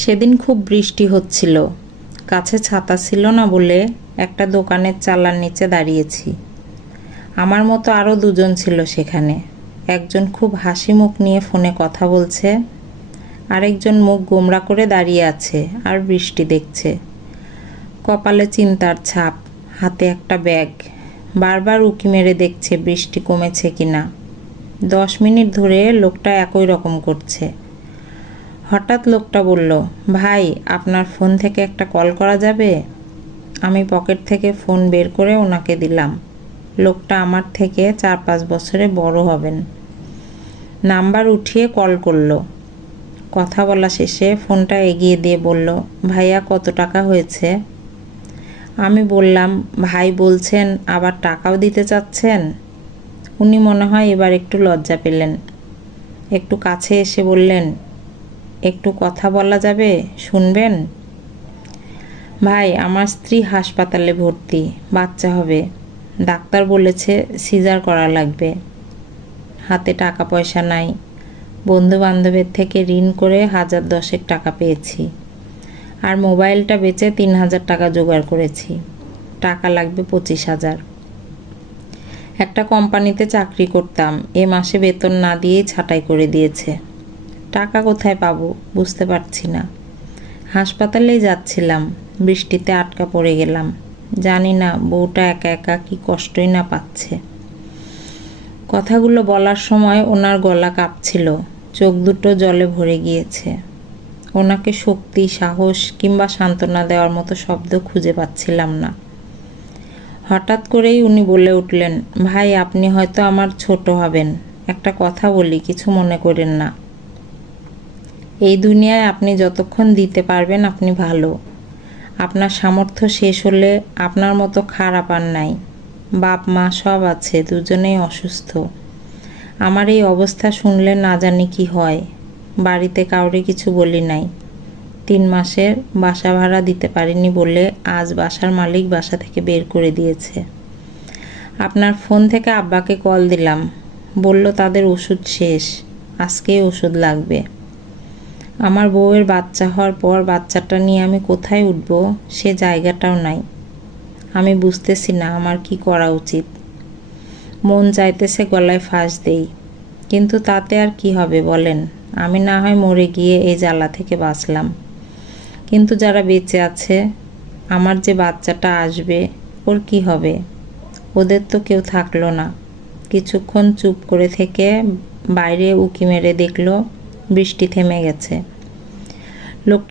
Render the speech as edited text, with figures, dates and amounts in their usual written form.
সেদিন খুব বৃষ্টি হচ্ছিল। কাছে ছাতা ছিল না বলে একটা দোকানের চালার নিচে দাঁড়িয়েছি। আমার মতো আরও দুজন ছিল সেখানে। একজন খুব হাসি মুখ নিয়ে ফোনে কথা বলছে, আরেকজন মুখ গোমড়া করে দাঁড়িয়ে আছে আর বৃষ্টি দেখছে। কপালে চিন্তার ছাপ, হাতে একটা ব্যাগ। বারবার উঁকি মেরে দেখছে বৃষ্টি কমেছে কিনা। 10 মিনিট ধরে লোকটা একই রকম করছে। হঠাৎ লোকটা বলল, ভাই আপনার ফোন থেকে একটা কল করা যাবে? আমি পকেট থেকে ফোন বের করে ওনাকে দিলাম। লোকটা আমার থেকে 4-5 বছরে বড় হবেন। নাম্বার উঠিয়ে কল করলো। কথা বলা শেষে ফোনটা এগিয়ে দিয়ে বলল, ভাইয়া কত টাকা হয়েছে? আমি বললাম, ভাই বলছেন আবার টাকাও দিতে চাচ্ছেন? উনি মনে হয় এবার একটু লজ্জা পেলেন। একটু কাছে এসে বললেন, একটু কথা বলা যাবে, শুনবেন? ভাই আমার স্ত্রী হাসপাতালে ভর্তি, বাচ্চা হবে। ডাক্তার বলেছে সিজার করা লাগবে। হাতে টাকা পয়সা নাই। বন্ধু বান্ধবের থেকে ঋণ করে 1010 টাকা পেয়েছি। আর মোবাইলটা বেচে 3000 টাকা জোগাড় করেছি। টাকা লাগবে 25,000। একটা কোম্পানিতে চাকরি করতাম, এ মাসে বেতন না দিয়েই ছাঁটাই করে দিয়েছে। টাকা কোথায় পাবো বুঝতে পারছি না। হাসপাতালেই যাচ্ছিলাম, বৃষ্টিতে আটকা পড়ে গেলাম। জানি না বউটা একা একা কি কষ্টই না পাচ্ছে। কথাগুলো বলার সময় ওনার গলা কাঁপছিল, চোখ দুটো জলে ভরে গিয়েছে। ওনাকে শক্তি, সাহস কিংবা সান্ত্বনা দেওয়ার মতো শব্দ খুঁজে পাচ্ছিলাম না। হঠাৎ করেই উনি বলে উঠলেন, ভাই আপনি হয়তো আমার ছোট হবেন, একটা কথা বলি, কিছু মনে করেন না। এই দুনিয়ায় আপনি যতক্ষণ দিতে পারবেন আপনি ভালো। আপনার সামর্থ্য শেষ হলে আপনার মতো খারাপ আর নাই। বাপ মা সব আছে, দুজনেই অসুস্থ। আমার এই অবস্থা শুনলে না জানি কি হয়। বাড়িতে কাউরে কিছু বলি নাই। 3 মাসের বাসা ভাড়া দিতে পারিনি বলে আজ বাসার মালিক বাসা থেকে বের করে দিয়েছে। আপনার ফোন থেকে আব্বাকে কল দিলাম, বলল তাদের ওষুধ শেষ, আজকেই ওষুধ লাগবে। আমার বউয়ের বাচ্চা হওয়ার পর বাচ্চাটা নিয়ে আমি কোথায় উঠব সে জায়গাটাও নাই। আমি বুঝতেছি না আমার কি করা উচিত। মন চাইতেছে গলায় ফাঁস দেই, কিন্তু তাতে আর কি হবে বলেন? আমি না হয় মরে গিয়ে এই জ্বালা থেকে বাঁচলাম, কিন্তু যারা বেঁচে আছে, আমার যে বাচ্চাটা আসবে, ওর কি হবে? ওদের তো কেউ থাকলো না। কিছুক্ষণ চুপ করে থেকে বাইরে উঁকি মেরে দেখলো বৃষ্টি থেমে গেছে। লোক